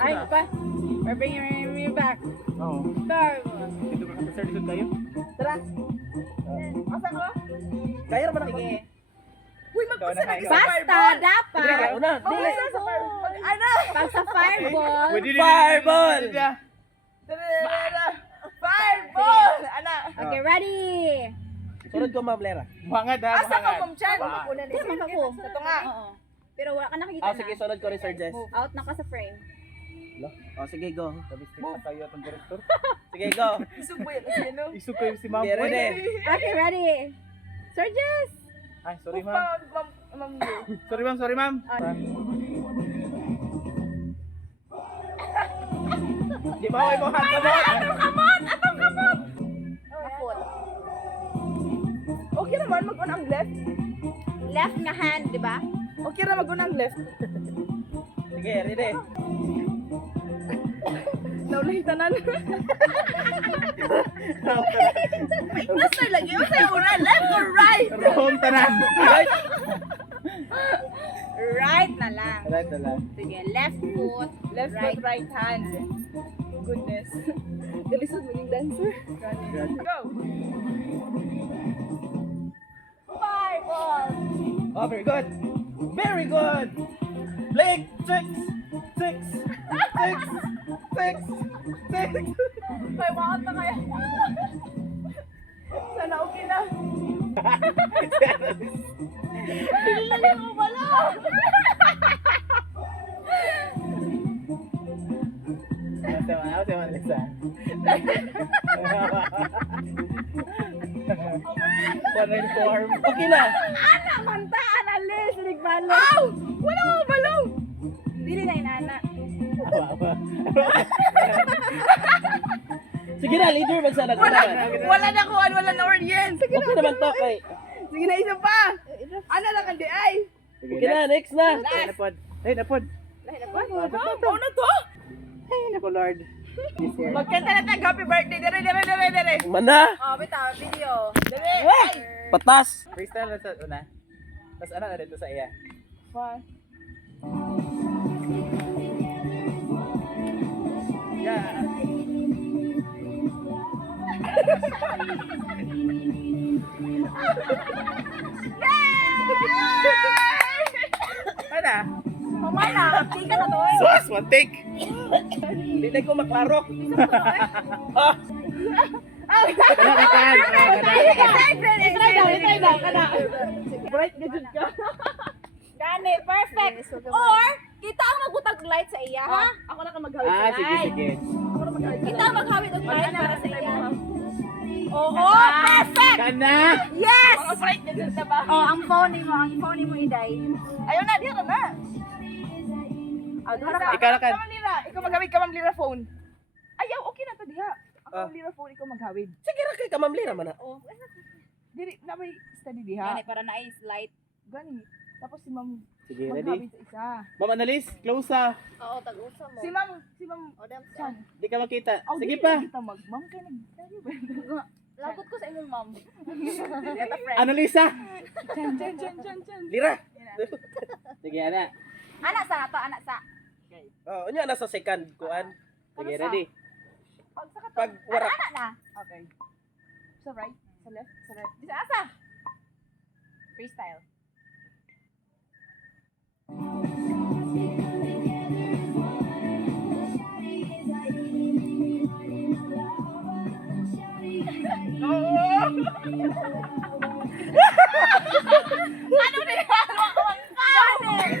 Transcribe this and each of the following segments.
Ay, pa. Or bring me back. Oo. Star. Dito ka sa lisod kayo. Tara. Asa ko? Kaya naman ako. Sige. Uy, magpasa na isa Basta, dapat. Una. Dili. sa fireball. Ano? Pag sa fireball. Fireball! Fireball! Ana. Okay, ready. Sunod ko, Ma'am Lera. Buhangad ha, Asa ka, buhangad. Ma'am Chan? Kaya man ako. Ito nga. Oo. Pero wala ka nakikita Ah, na. sige, sunod ko rin, Sir Jess. Out na ka sa frame. Oh, sige, go. Kabistik na tayo itong direktor. Sige, go. Isog ba yan? Sino? Isog kayo si ma'am. Okay, ready? Okay, ready. Sir Jess. Ay, sorry ma'am. Ma'am. Sorry ma'am, sorry ma'am. Di ba ako yung hand kamot? Kapot. Okay naman, mag-unang left. Left nga hand, di ba? Okay na mag-unang left. Sige, ready? Naulahin tanan. Master lagi. Ano sa'yo una? Left or right? Wrong tanan. Right? Right na lang. Right na lang. Sige, left foot. Left right. foot, right hand. Goodness. Galisod mo yung dancer. Go! Fireball! Oh, very good. Very good. Blake, six. May wakot na kaya. Sana okay na. Hindi mo pala. Ako si Melissa. One inform. Okay na. Ana, manta, analis, ligbalo. Ow! Wala mo balaw! Dili na inana. Awa. Sige na, leader, magsana ka naman. Wala na kuhan, wala na audience. Sige Okay naman to, kay. Sige na, isa pa. Ano lang ang di ay? Okay na, next na. Ay, napod. Ay, napod. Oh, na to? Ay, naku Lord. Magkanta na tag happy birthday. Dere. Mana? Oh, bitaw, video. Dere. Patas. Freestyle na sa una. Tapos ano na dito sa iya. Yeah. Ano? Mamana, tika na to eh. Sus, one take. Hindi na ko maklarok. Ah, Kanakakan. Itry daw, kada. Bright na dyan ka. Gani, perfect. Or, kita ang magutag light sa iya, ha? Ako na ka maghawid sa Ah, sige, light. sige. Ako na maghawid sa Kita ang maghawid og light para sa iya. Oo, Ah. perfect! Kana! Yes! Mga bright na dyan ka ba? Oh, ang phone mo, Iday. Ayaw na, diyan na. Oh, harap. Ikaw na kan. Ma'am Lira, ikaw maghawid ka, Ma'am Lira phone. Ayaw, okay na to diha. Ako Ah. Ma'am Lira phone, ikaw maghawid. sige na kay Kamamli naman na. Oh, dili na may study diha. Gani, para na is light. Gani. Tapos si Ma'am Sige, ready? maghawid sa isa. Ma'am Annalise, close ah. Oo, tag-usa mo. Si Ma'am O, dam. Chan. Di ka makita. Oh, Sige dili pa. na kita Ma'am kayo nag Lagot ko sa inyo, ma'am. Yata friend. Annalisa! Chan. Lira. Sige, ana. Anak sa to, anak sa. Oh, unya nasa second kuan. Sige, ready? Pag sa kato. Pag warak. Anak na. Okay. Sa right, sa left, sa right. Di sa asa. Freestyle. Ano na yan? Gani.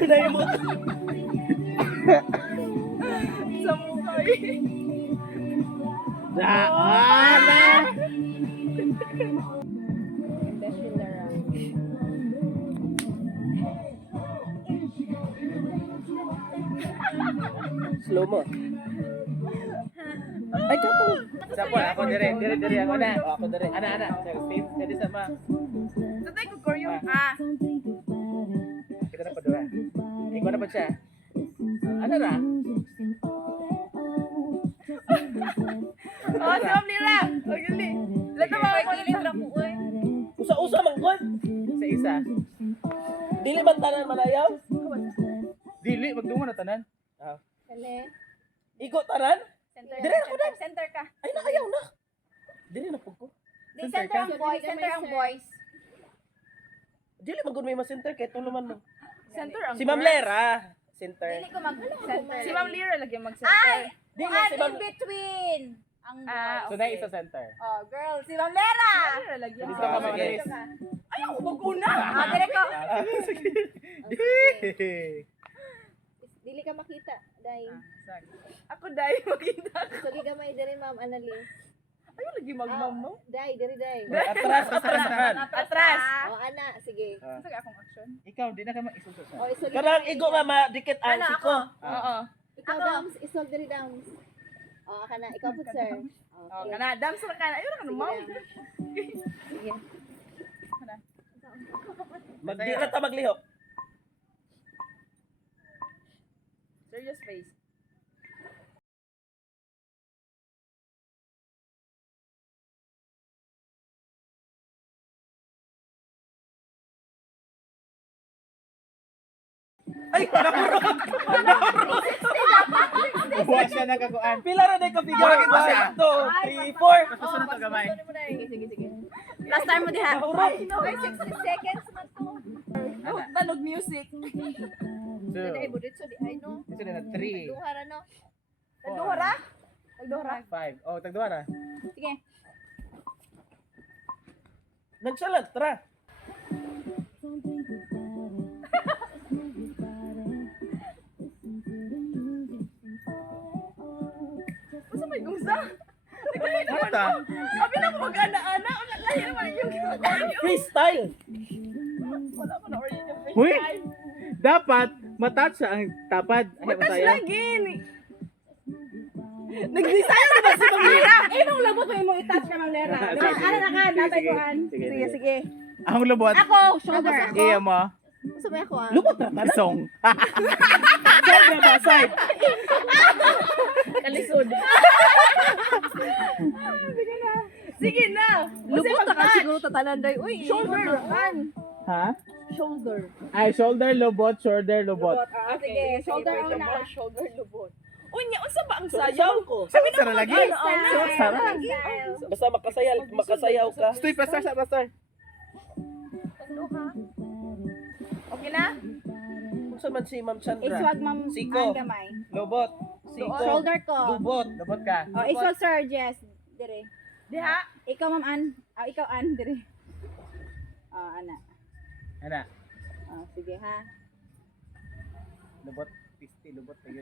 Na yung mga Sa mukha eh. Ana! slow mo. Ay, kato. Isa po, ako dire ako na. Oh, ako dire. Ana. Steve, ready sama. Tatay ko koryo. Ah, Kita na pa dua. Ikaw na pa siya. Ano na? Oh, si Ma'am Lira. Oh, gani. Lato mga ko kilitra ko, uy. Usa-usa man gud. Sa isa. Dili man tanan manayaw. Dili, magdungo na tanan. Kale. Igo tanan? Center. Dire ako na. Center ka. Ay, nakayaw na. Dili na po ko. Di center ang boys. Center ang boys. Dili magud may ma-center kay tuluman mo. Center ang Si Ma'am Lera, center. Dili ko mag-center. Si Ma'am Lira lagi Ay! mag-center. Dili Kuan si Ma'am in between. Ang boys. So, na isa center. Oh, girl. Si Ma'am Lera. Lira lagi Dito ang ka Ah, mga sige. guys. Ay, ako maguna. Ah, dire ko. Dili ka makita, dai. Ako dai makita. Sige gamay diri ma'am Annalyn. Ay, lagi magmam no. Dai, diri dai. Atras naman. Atras. O ana, sige. Sa akong action. Ikaw, di na ka maisuso siya. O isog. Kanang igo nga madikit ang Ano, siko. Oo. Ikaw dams, isog diri dams. O kana, ikaw put sir. Oh, Okay. kana dams ra kana. Ayun ka ma'am. Sige. Magdi na ta maglihok. Serious face. Ay, nakurot. Buwa siya nakakuan. Pila ra day ka figure? Bakit ba siya? 1, 2, 3, 4. Susunod to gamay. Sige, sige, sige. Last time mo diha. Nakurot. Ay, 60 seconds man to. Oh, tanog music. Dai 2. budit so di ay no. Ito na 3. Duha ra no. Tagduhara? Tagduhara. 5. Oh, tagduha na. Sige. Nagsalag, tara. Usa may gusa? Ano ta? Abi na ko mag-ana-ana. Una lahi naman yung Freestyle. wala ko na original face. Uy! Dapat matouch siya ang tapad. Ay, Matas masaya. lagi ni. Nag-design na ba si Ma'am Lira? Inong labot mo imong i-touch ka Ma'am Lera. Sige, Diba? Ano na ka? sige, Natay sige. ko an. Sige, Sige, sige. sige. Ang lubot. Ako, shoulder. Iya mo. Usa may ako ah. Lubot ra ta. Isong. Side na ba? Side. Kalisod. Sige na. Lubot na ka siguro tatanan day. Uy, Shoulder kan. Ha? Shoulder. Ay, shoulder lubot, shoulder lubot. Ah, sige, shoulder ang una. Shoulder lubot. Unya, unsa ba ang Sayaw sayaw? ko. Sara lagi. Sarap. Basta makasayaw ka. Stoy, pastor, sa pastor. Okay na? Kung saan man si Ma'am Chandra? Iswag Ma'am Siko. ang gamay. Lubot. Siko. Shoulder ko. Lubot. Lubot ka. Oh, iswag Sir Jess. Dire. Diha. Ikaw Ma'am Ann. Ah, ikaw Ann dire. Oh, ana. Ana. Oh, sige ha. Lubot. Pisti, lubot. Ayun.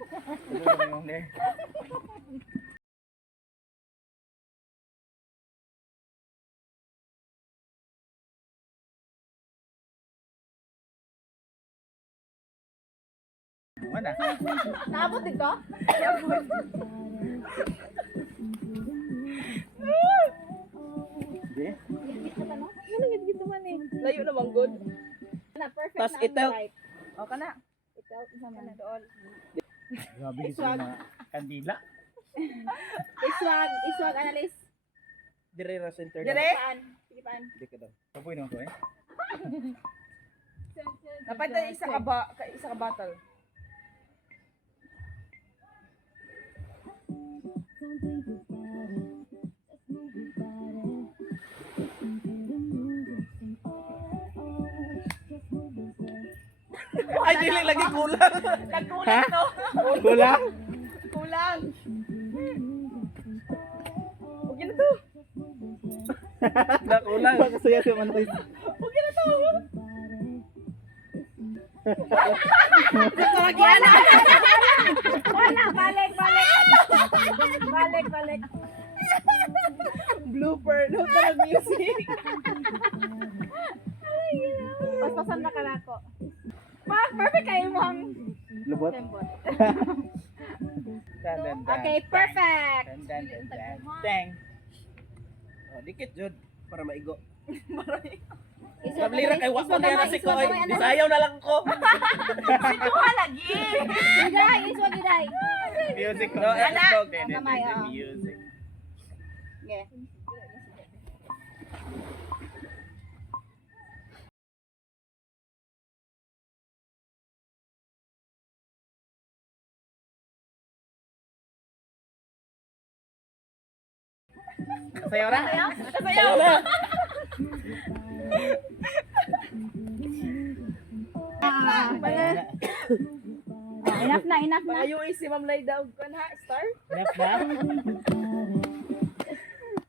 Lubot mo yung there. Mana? Naabot dito? Di? Ano gid man eh. Layo naman good. Na perfect Tas na ang itel. right. O ka na. Itel isa man doon. Grabe gusto mo na kandila. Iswag analyst. Dire ra center. Dire? Paan? Sige paan. Di ka daw. Kapoy naman ko eh. Dapat na isa ka ba, isa ka battle. Ay, dili lagi kulang. Nagkulang to. Kulang? Kulang. Okay na to. Nakulang. Pakasaya si Mantis. Okay na to. Wala, balik. Balik. Blooper. No pa music. Paspasan na ka na ako. Perfect kayo mo ang Lubot? tembot. Dan, dan, dan. Okay, perfect. Dan, dan, dan, dan. Tang. Oh, dikit jud para maigo. Isog Nablira kay wa ko isog na gamay, si ko. isog gamay, ano? Disayaw na lang ko. Kuha lagi. Iday, isog iday. Music. No, episode. Kamay, oo. Music. Okay. Sayaw na? Sayaw. na. Enough na. Pangayo si Ma'am Layda og kan ha, star. Enough na?